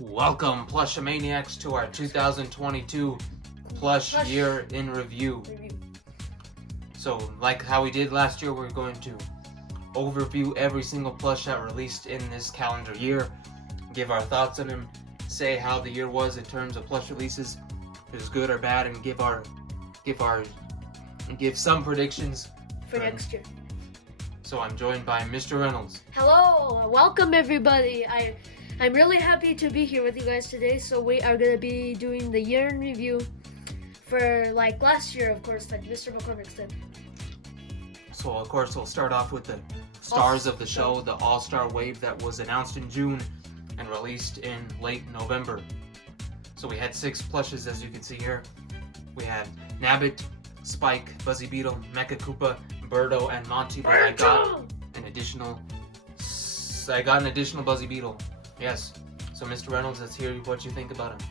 Welcome, Plush-maniacs, to our 2022 Plush Year in Review. So, like how we did last year, we're going to overview every single plush that released in this calendar year, give our thoughts on them, say how the year was in terms of plush releases, if it was good or bad, and give some predictions for next year. So I'm joined by Mr. Reynolds. Hello, welcome everybody. I'm really happy to be here with you guys today. So we are going to be doing the year in review for like last year, of course, like Mr. McCormick said. So of course we'll start off with the stars of the show, the All-Star Wave that was announced in June and released in late November. So we had 6 plushes, as you can see here. We had Nabbit, Spike, Buzzy Beetle, GalacticKoopa, Birdo, and Monty, but I got an additional Buzzy Beetle. Yes. So Mr. Reynolds, let's hear what you think about him.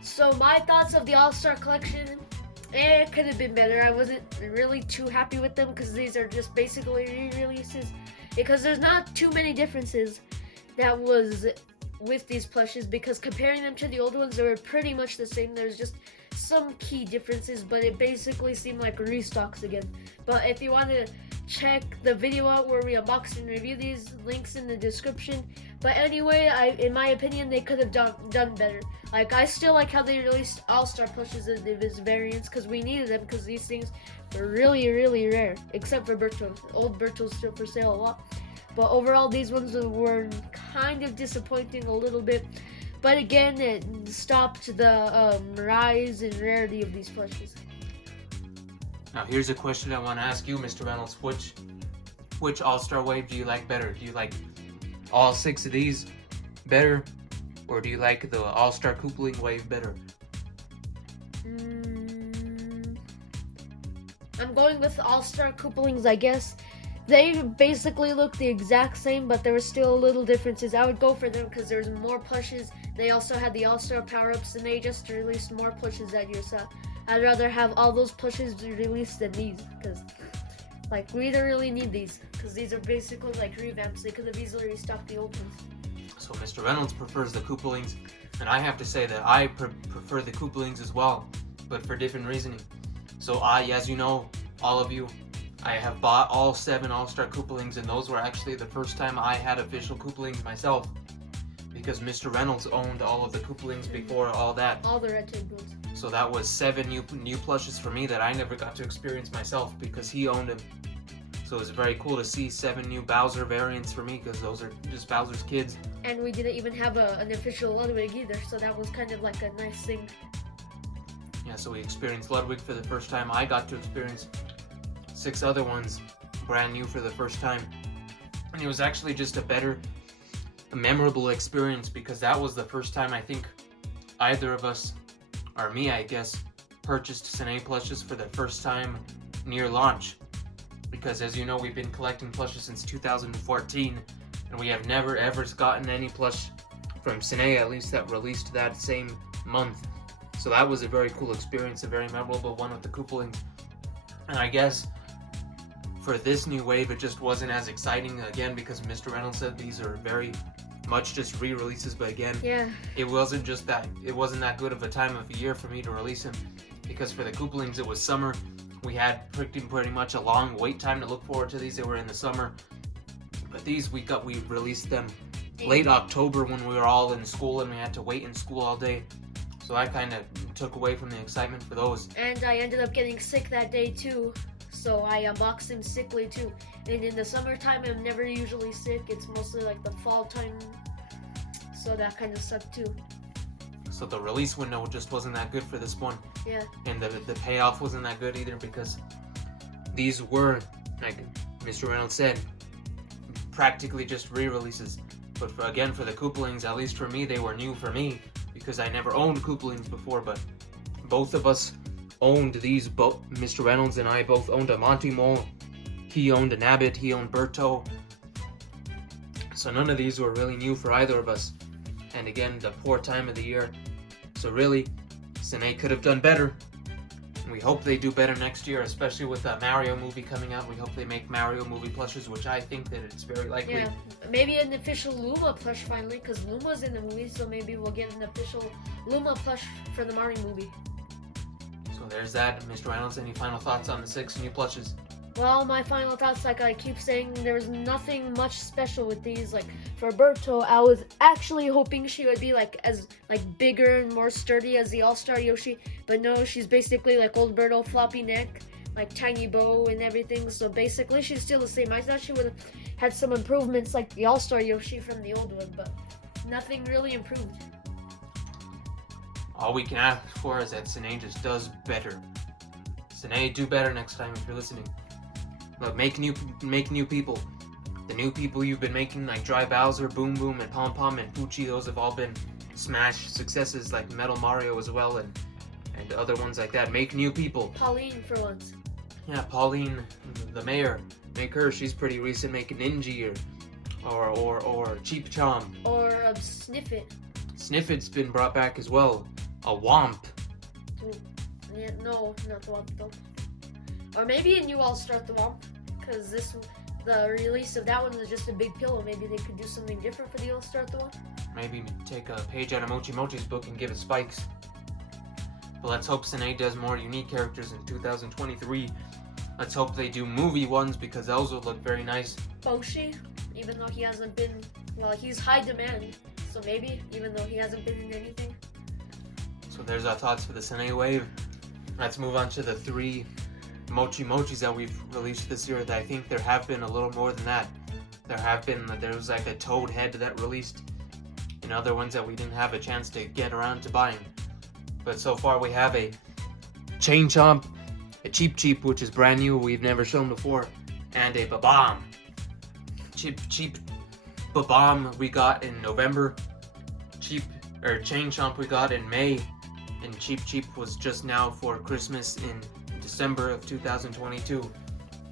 So my thoughts of the All-Star collection, it could have been better. I wasn't really too happy with them because these are just basically re-releases, because there's not too many differences that was with these plushes, because comparing them to the old ones, they were pretty much the same. There's just some key differences, but it basically seemed like restocks again. But if you want to check the video out where we unbox and review these, links in the description. But anyway, in my opinion, they could have done better. Like, I still like how they released All-Star plushes of his variants, because we needed them, because these things were really, really rare, except for Berto. Old Berto's still for sale a lot. But overall, these ones were kind of disappointing a little bit. But again, it stopped the rise in rarity of these plushes. Now here's a question I want to ask you, Mr. Reynolds. Which All-Star Wave do you like better? Do you like all 6 of these better? Or do you like the All-Star Koopaling Wave better? I'm going with All-Star Koopalings, I guess. They basically look the exact same, but there were still little differences. I would go for them because there's more plushes. They also had the All-Star power-ups, and they just released more plushes that year, so I'd rather have all those plushes released than these, because like we don't really need these, because these are basically like revamps. They could have easily restocked the old ones. So Mr. Reynolds prefers the Koopalings, and I have to say that I prefer the Koopalings as well, but for different reasoning. So as you know, all of you, I have bought all 7 All-Star Koopalings, and those were actually the first time I had official Koopalings myself, because Mr. Reynolds owned all of the Koopalings before all that. All the red tape ones. So that was 7 new plushes for me that I never got to experience myself because he owned them. So it was very cool to see 7 new Bowser variants for me, because those are just Bowser's kids. And we didn't even have an official Ludwig either, so that was kind of like a nice thing. Yeah, so we experienced Ludwig for the first time. I got to experience 6 other ones brand new for the first time. And it was actually just a memorable experience, because that was the first time I think either of us, or me I guess, purchased Sine plushes for the first time near launch. Because as you know, we've been collecting plushes since 2014, and we have never ever gotten any plush from Sine, at least that released that same month. So that was a very cool experience, a very memorable one with the Koopalings. And I guess for this new wave, it just wasn't as exciting, again, because Mr. Reynolds said these are very much just re-releases, but again, yeah, it wasn't that good of a time of year for me to release them, because for the Koopalings it was summer. We had pretty much a long wait time to look forward to these. They were in the summer, but these we released them late October when we were all in school and we had to wait in school all day. So I kind of took away from the excitement for those. And I ended up getting sick that day too, so I unboxed them sickly too. And in the summertime, I'm never usually sick. It's mostly like the fall time, so that kind of sucked too. So the release window just wasn't that good for this one. Yeah. And the payoff wasn't that good either, because these were, like Mr. Reynolds said, practically just re-releases. But for the Koopalings, at least for me, they were new for me, because I never owned Koopalings before, but both of us owned these. Mr. Reynolds and I both owned a Monty Mole. He owned a Nabbit, he owned Berto. So none of these were really new for either of us. And again, the poor time of the year. So really, Sine could have done better. We hope they do better next year, especially with a Mario movie coming out. We hope they make Mario movie plushes, which I think that it's very likely. Yeah, maybe an official Luma plush finally, because Luma's in the movie, so maybe we'll get an official Luma plush for the Mario movie. So there's that. Mr. Reynolds, any final thoughts on the 6 new plushes? Well, my final thoughts, like I keep saying, there was nothing much special with these. Like for Berto, I was actually hoping she would be like bigger and more sturdy as the All-Star Yoshi, but no, she's basically like old Berto, floppy neck, like tiny bow and everything. So basically, she's still the same. I thought she would have had some improvements like the All-Star Yoshi from the old one, but nothing really improved. All we can ask for is that Sine just does better. Sine, do better next time if you're listening. Look, make new people. The new people you've been making, like Dry Bowser, Boom Boom, and Pom Pom, and Poochie, those have all been smash successes, like Metal Mario as well, and other ones like that. Make new people. Pauline, for once. Yeah, Pauline, the mayor. Make her. She's pretty recent. Make Ninja or Cheap Chomp. Or Sniffit. Sniffit's been brought back as well. A Womp. Yeah, no, not the Womp though. Or maybe a new All-Star the Womp, because the release of that one was just a big pillow. Maybe they could do something different for the All-Star the Womp. Maybe take a page out of Mochi Mochi's book and give it spikes. But let's hope Sine does more unique characters in 2023. Let's hope they do movie ones, because those would look very nice. Boshi, even though he hasn't been, well, he's high demand, so maybe, even though he hasn't been in anything. So there's our thoughts for the Sine wave. Let's move on to the 3 Mochi Mochis that we've released this year. I think there have been a little more than that. There was like a Toad head that released, and other ones that we didn't have a chance to get around to buying. But so far we have a Chain Chomp, a Cheep Cheep, which is brand new, we've never shown before, and a Babam. Cheep Babam we got in November. Chain Chomp we got in May, and Cheep Cheep was just now for Christmas in December of 2022.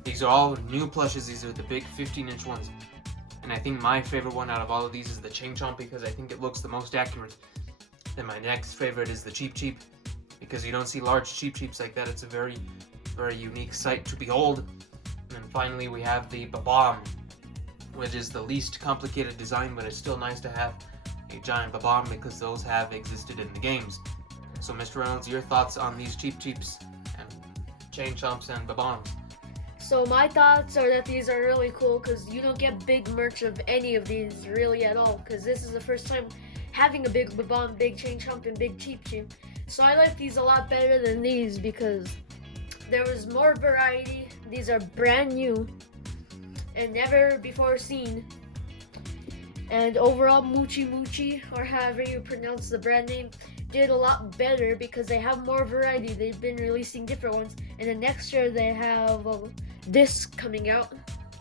These are all new plushes. These are the big 15-inch ones. And I think my favorite one out of all of these is the Chain Chomp, because I think it looks the most accurate. Then my next favorite is the Cheep Cheep, because you don't see large Cheep Cheeps like that. It's a very, very unique sight to behold. And then finally we have the Babam, which is the least complicated design, but it's still nice to have a giant Babam, because those have existed in the games. So Mr. Reynolds, your thoughts on these Cheep Cheeps and Chain Chomps and Babams? So my thoughts are that these are really cool, because you don't get big merch of any of these really at all, because this is the first time having a big Babam, big Chain Chomp, and big Cheep Cheep. So I like these a lot better than these, because there was more variety. These are brand new and never before seen. And overall, Mochi Mochi, or however you pronounce the brand name, did a lot better because they have more variety. They've been releasing different ones, and then next year they have this coming out.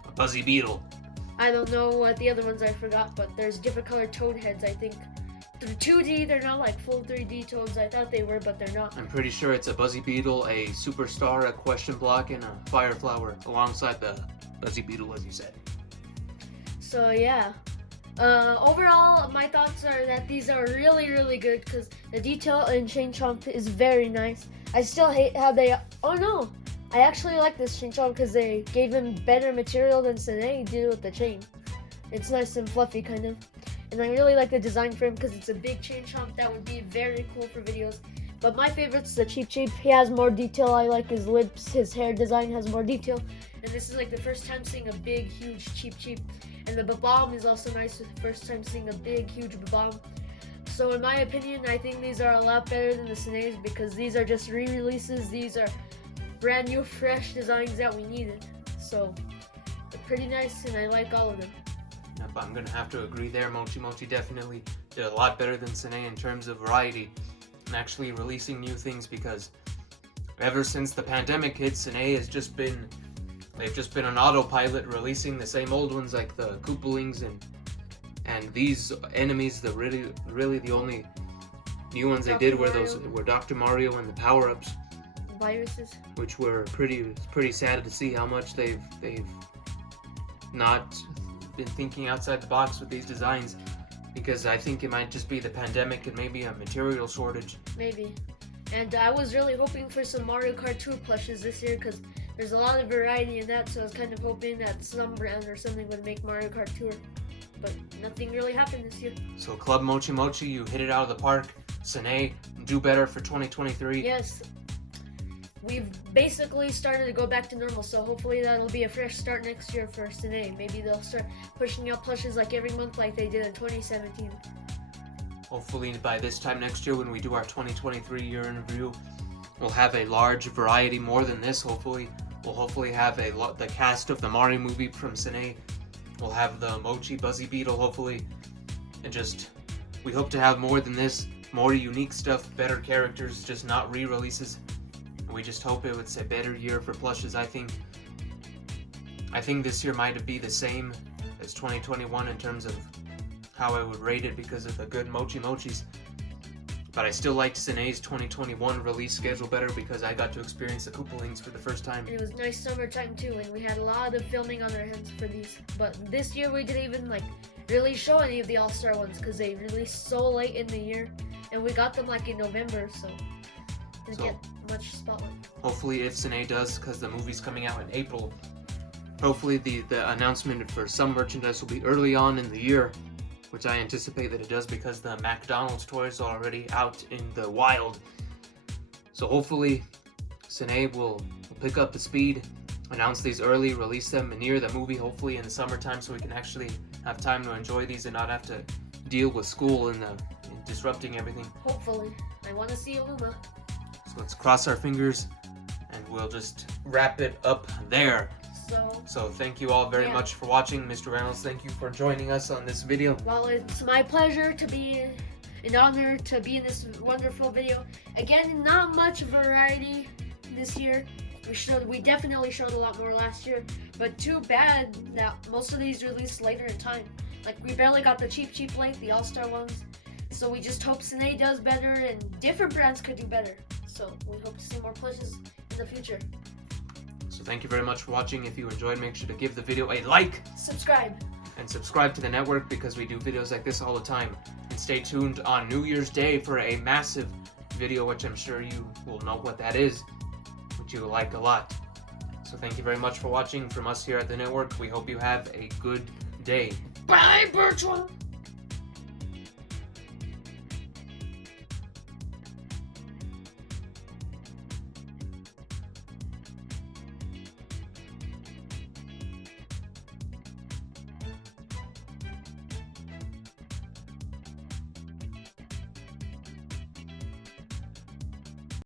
A Buzzy Beetle. I don't know what the other ones I forgot, but there's different colored toad heads, I think. They're 2D, they're not like full 3D toads. I thought they were, but they're not. I'm pretty sure it's a Buzzy Beetle, a Superstar, a Question Block, and a Fire Flower alongside the Buzzy Beetle, as you said. So yeah. Overall, my thoughts are that these are really, really good, because the detail in Chain Chomp is very nice. I still hate how they... Oh no! I actually like this Chain Chomp because they gave him better material than Sine did with the chain. It's nice and fluffy, kind of. And I really like the design for him because it's a big Chain Chomp that would be very cool for videos. But my favorite's the Cheep Cheep. He has more detail. I like his lips. His hair design has more detail. And this is like the first time seeing a big, huge Cheep Cheep. And the Babam is also nice. The first time seeing a big, huge Babam. So in my opinion, I think these are a lot better than the Sines because these are just re-releases. These are brand new, fresh designs that we needed. So they're pretty nice, and I like all of them. Yep, I'm gonna have to agree there. Mochi Mochi definitely did a lot better than Sine in terms of variety and actually releasing new things, because ever since the pandemic hit, Sine has just been on autopilot, releasing the same old ones like the Koopalings and these enemies. The really the only new ones they did were Dr. Mario and the power-ups, viruses, which were pretty sad to see how much they've not been thinking outside the box with these designs, because I think it might just be the pandemic and maybe a material shortage. Maybe. And I was really hoping for some Mario Kart Tour plushes this year because there's a lot of variety in that, so I was kind of hoping that some brand or something would make Mario Kart Tour. But nothing really happened this year. So Club Mochi Mochi, you hit it out of the park. Sine, do better for 2023. Yes. We've basically started to go back to normal, so hopefully that'll be a fresh start next year for Sine. Maybe they'll start pushing out plushes like every month like they did in 2017. Hopefully by this time next year when we do our 2023 year in review, we'll have a large variety more than this, hopefully. We'll hopefully have the cast of the Mario movie from Sine. We'll have the Mochi Buzzy Beetle, hopefully. And just, we hope to have more than this, more unique stuff, better characters, just not re-releases. We just hope it was a better year for plushes. I think this year might be the same as 2021 in terms of how I would rate it because of the good Mochi Mochis. But I still liked Sine's 2021 release schedule better because I got to experience the Koopalings for the first time. And it was nice summertime too, and we had a lot of filming on our hands for these. But this year we didn't even really show any of the All-Star ones because they released so late in the year, and we got them in November, so didn't get much spotlight. Hopefully, if Sine does, because the movie's coming out in April, hopefully the announcement for some merchandise will be early on in the year, which I anticipate that it does because the McDonald's toys are already out in the wild. So hopefully, Sine will pick up the speed, announce these early, release them near the movie, hopefully in the summertime, so we can actually have time to enjoy these and not have to deal with school and disrupting everything. Hopefully. I want to see Aluma. So let's cross our fingers and we'll just wrap it up there. So thank you all very much for watching. Mr. Reynolds, thank you for joining us on this video. Well, it's my pleasure to be, an honor to be in this wonderful video. Again, not much variety this year. We definitely showed a lot more last year, but too bad that most of these released later in time. We barely got the cheap late, the All-Star ones. So we just hope Sine does better and different brands could do better. So we hope to see more plushes in the future. So thank you very much for watching. If you enjoyed, make sure to give the video a like. Subscribe. And subscribe to the network because we do videos like this all the time. And stay tuned on New Year's Day for a massive video, which I'm sure you will know what that is, which you will like a lot. So thank you very much for watching from us here at the network. We hope you have a good day. Bye, Bertram!